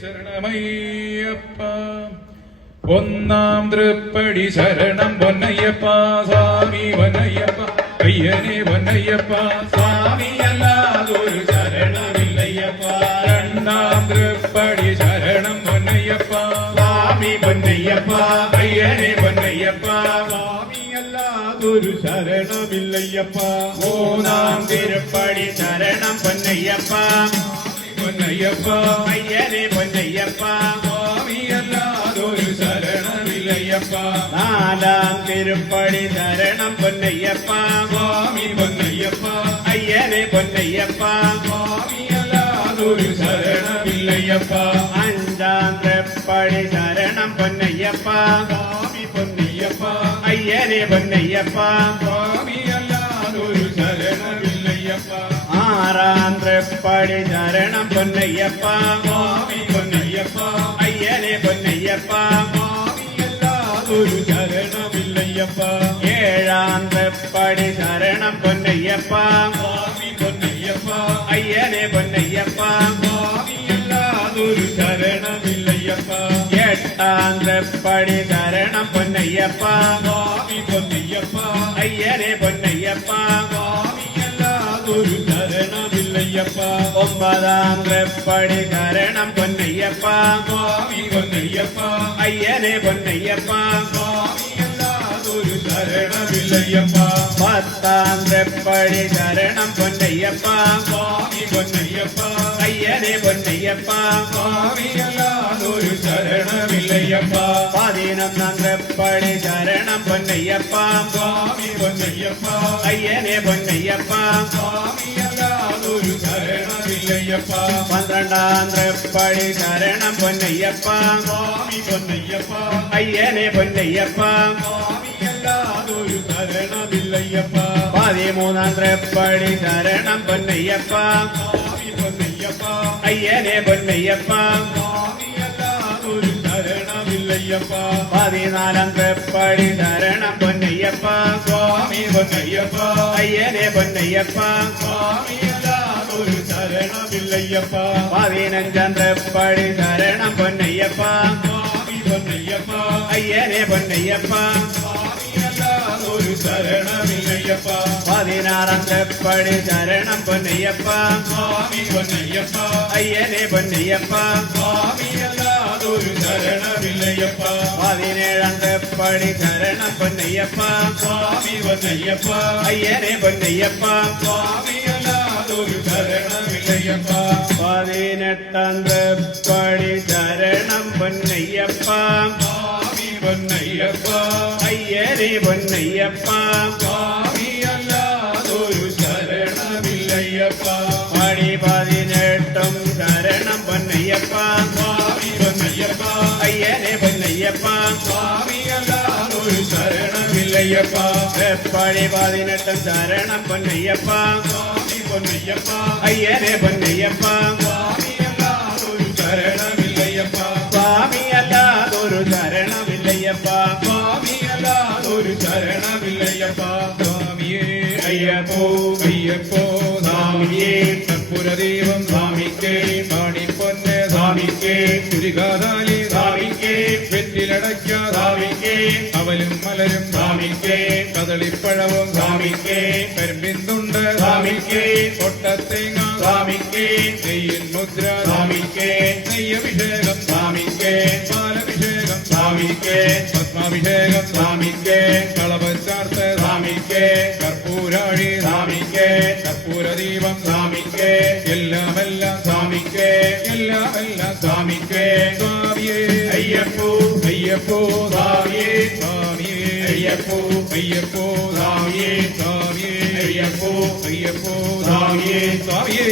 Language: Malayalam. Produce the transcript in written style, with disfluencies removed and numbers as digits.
ശരണമയ്യപ്പ ഒന്നാം തൃപ്പടി ശരണം പൊന്നയ്യപ്പ സ്വാമി പൊന്നയ്യപ്പ അയ്യനെ പൊന്നയ്യപ്പ സ്വാമിയല്ലാതൊരു ശരണമില്ലയ്യപ്പ രണ്ടാം തൃപ്പടി ശരണം പൊന്നയ്യപ്പ സ്വാമി പൊന്നയ്യപ്പ അയ്യനെ പൊന്നയ്യപ്പ സ്വാമിയല്ലാതൊരു ശരണമില്ലയ്യപ്പ മൂന്നാം തിരുപ്പടി ശരണം പൊന്നയ്യപ്പ പൊന്നയ്യപ്പ അയ്യനെ പൊന്നയ്യപ്പ സ്വാമിയല്ലാതൊരു ശരണമില്ലയ്യപ്പ നാലാം തിരുപ്പടി ശരണം പൊന്നയ്യപ്പ സ്വാമി പൊന്നയ്യപ്പ അയ്യനെ പൊന്നയ്യപ്പ സ്വാമിയല്ലാതൊരു ശരണമില്ലയ്യപ്പ അഞ്ചാം തൃപ്പടി ശരണം പൊന്നയ്യപ്പ സ്വാമി പൊന്നയ്യപ്പ അയ്യനെ പൊന്നയ്യപ്പ സ്വാമിയല്ലാതൊരു ശരണമില്ലയ്യപ്പ ആറാം തൃപ്പടി ശരണം പൊന്നയ്യപ്പ സ്വാമി പൊന്നയ്യപ്പ അയ്യനെ പൊന്നയ്യപ്പ സ്വാമിയല്ലാതൊരു ശരണമില്ലയ്യപ്പ ഏഴാം തൃപ്പടി ശരണം പൊന്നയ്യപ്പ സ്വാമി പൊന്നയ്യപ്പ അയ്യനെ പൊന്നയ്യപ്പ സ്വാമിയല്ലാതൊരു ശരണമില്ലയ്യപ്പ എട്ടാം തൃപ്പടി ശരണം പൊന്നയ്യപ്പ സ്വാമി പൊന്നയ്യപ്പ അയ്യനെ പൊന്നയ്യപ്പ സ്വാമിയല്ലാതൊരു ശരണമില്ലയ്യപ്പ ഒമ്പതാം തൃപ്പടി ശരണം പൊന്നയ്യപ്പ സ്വാമി പൊന്നയ്യപ്പ അയ്യനെ പൊന്നയ്യപ്പ സ്വാമിയല്ലാതൊരു ശരണമില്ലയ്യപ്പ പത്താം തൃപ്പടി ശരണം പൊന്നയ്യപ്പ സ്വാമി പൊന്നയ്യപ്പ അയ്യനെ പൊന്നയ്യപ്പ സ്വാമിയല്ലാതൊരു ശരണമില്ലയ്യപ്പ പതിനൊന്നാം തൃപ്പടി ശരണം പൊന്നയ്യപ്പ സ്വാമി പൊന്നയ്യപ്പ അയ്യനെ പൊന്നയ്യപ്പ സ്വാമിയല്ലാതൊരു ശരണമില്ലയ്യപ്പ പന്ത്രണ്ടാം തൃപ്പടി ശരണം പൊന്നയ്യപ്പ സ്വാമി പൊന്നയ്യപ്പ അയ്യനെ പൊന്നയ്യപ്പ സ്വാമിയല്ലാതൊരു ശരണമില്ലയ്യപ്പ പതിമൂന്നാം തൃപ്പടി ശരണം പൊന്നയ്യപ്പ സ്വാമി പൊന്നയ്യപ്പ അയ്യനെ പൊന്നയ്യപ്പ സ്വാമിയല്ലാതൊരു ശരണമില്ലയ്യപ്പ പതിനാലാം തൃപ്പടി ശരണം പൊന്നയ്യപ്പ സ്വാമി പൊന്നയ്യപ്പ അയ്യനെ പൊന്നയ്യപ്പ സ്വാമിയല്ലാതൊരു ശരണമില്ലയ്യപ്പ പതിനഞ്ചാം തൃപ്പടി ശരണം പൊന്നയ്യപ്പ സ്വാമി പൊന്നയ്യപ്പ അയ്യനെ പൊന്നയ്യപ്പ സ്വാമിയല്ലാതൊരു ശരണമില്ലയ്യപ്പ പതിനാറാം തൃപ്പടി ശരണം പൊന്നയ്യപ്പ സ്വാമി പൊന്നയ്യപ്പ അയ്യനെ പൊന്നയ്യപ്പ സ്വാമിയല്ലാതൊരു ശരണമില്ലയ്യപ്പ പതിനേഴാം തൃപ്പടി ശരണം പൊന്നയ്യപ്പ സ്വാമി പൊന്നയ്യപ്പ അയ്യനെ പൊന്നയ്യപ്പ സ്വാമിയല്ലാതൊരു ശരണമില്ലയ്യപ്പ പതിനെട്ടാം തൃപ്പടി ശരണം പൊന്നയ്യപ്പ സ്വാമി പൊന്നയ്യപ്പ അയ്യനെ പൊന്നയ്യപ്പ സ്വാമിയല്ലാതൊരു ശരണമില്ലയ്യപ്പ പടി പതിനെട്ടും ശരണം പൊന്നയ്യപ്പ സ്വാമി പൊന്നയ്യപ്പ അയ്യനെ പൊന്നയ്യപ്പ സ്വാമിയല്ലാതൊരു ശരണമില്ലയ്യപ്പ പടി പതിനെട്ടും ശരണം പൊന്നയ്യപ്പ സ്വാമി പൊന്നയ്യപ്പ അയ്യനെ പൊന്നയ്യപ്പ സ്വാമിയല്ലാതൊരു ശരണമില്ലയ്യപ്പ സ്വാമിയല്ലാതൊരു ശരണമില്ലയ്യപ്പ സ്വാമിയല്ലാതൊരു ശരണമില്ലയ്യപ്പ സ്വാമിയേ അയ്യപ്പോ അയ്യപ്പോ സ്വാമിയേ കർപ്പൂരദീപം സ്വാമിക്കേ കാണിപ്പൊന്നെ സ്വാമിക്കേ ചുരികാതാലി സ്വാമിക്കേ വെറ്റിലടയ്ക്ക സ്വാമിക്കേ അവലും മലരും സ്വാമിക്കേ കദളിപ്പഴവും സ്വാമിക്കേ കരിമ്പിന്തുണ്ട് സ്വാമിക്കേ കൊട്ടത്തേങ്ങ സ്വാമിക്കേ നെയ്യിൽ മുദ്ര സ്വാമിക്കേ നെയ്യഭിഷേകം സ്വാമിക്കേ പാലഭിഷേകം സ്വാമിക്കേ പത്മാഭിഷേകം സ്വാമിക്കേ കളപച്ചാർത്ത് സ്വാമിക്കേ കർപ്പൂരാഴി സ്വാമിക്കേ കർപ്പൂരദീപം സ്വാമിക്കേ എല്ലാമെല്ലാം സ്വാമിക്കേ എല്ലാമെല്ലാം സ്വാമിക്കേ സ്വാമിയേ അയ്യപ്പോ അയ്യപ്പോ സ്വാമിയേ സ്വാമിയേ അയ്യപ്പോ അയ്യപ്പോ സ്വാമിയേ സ്വാമിയേ അയ്യപ്പോ അയ്യപ്പോ സ്വാമിയേ സ്വാമിയേ